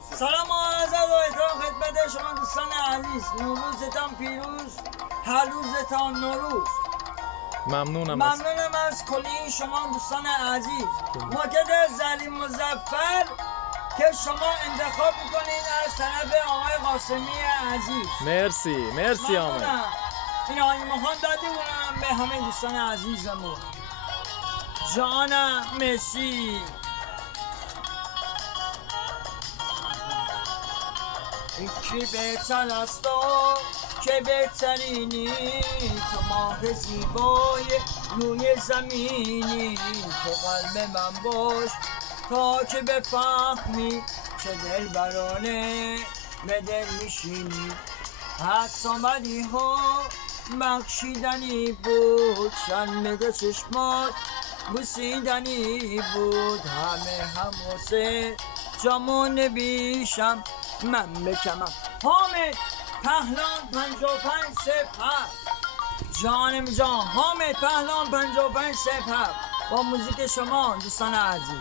سلام و عرض و احترام خدمت شما دوستان عزیز. نوروزتان پیروز، هر روزتان نوروز. ممنونم از کلی شما دوستان عزیز. ماکد زلی مظفر که شما انتخاب میکنید از طرف آقای قاسمی عزیز. مرسی آمد. این آقای مخان دادی بونم به همه دوستان عزیزمون. جانم مرسی. یکی بهتر است که بهترینی، تو ماه زیبای روی زمینی، تو قلب من باش تا که بفهمی چه دل برانه به دل میشینی. حدس آمدی ها بخشیدنی بود، شرمده چشمات بوسیدنی بود، همه حواسه جامون بیشم من بکمم. حامد پهلان 5507 جانم جان، حامد پهلان 5507 با موزیک شما دوستان عزیز.